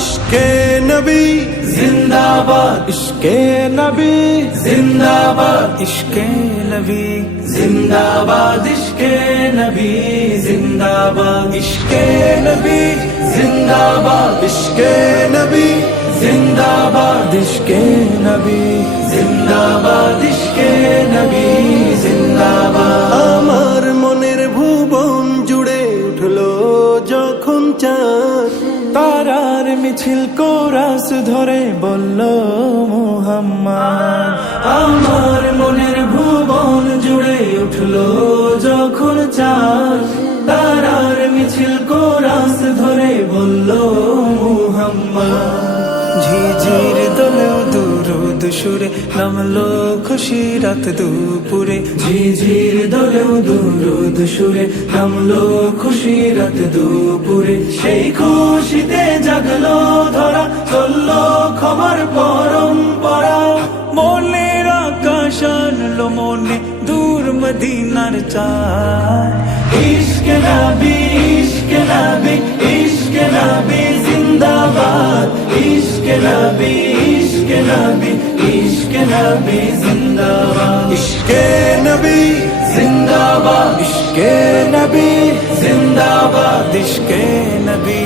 इश्के नबी जिंदाबाद, इश्के नबी जिंदाबाद, इश्के नबी जिंदाबाद, इश्के नबी जिंदाबाद, इश्के नबी जिंदाबाद, इश्के नबी जिंदाबाद, इश्के नबी जिंदाबाद, इश्के नबी जिंदाबाद। আমার মনের ভুবন জুড়ে উঠলো যখন চাঁদ, তারার মিছিল কোরাস ধরে বলল মুহাম্মদ। আমার মনের ভুবন জুড়ে উঠলো যখন চাঁদ, তারার মিছিল কোরাস ধরে বলল মুহাম্মদ। ঝিঝির দোলেও দুরুদ সুরে নামলো খুশি রাত দুপুরে, ঝিঝির দোলেও দুরুদ সুরে নামলো খুশি রাত দুপুরে। সেই খুশিতে জাগলো ধরা, চললো খবর পরম্পরা। মনের আকাশ আনলো মনে দূর মদিনার চাঁদ। ইশকে নবী, ইশকে নবী, ইশকে নবী জিন্দাবাদ, ইশকে নবী, ইশকে নবী, ইশকে নবী জিন্দাবাদ, ইশকে নবী জিন্দাবাদ, ইশকে নবী জিন্দাবাদ, ইশকে নবী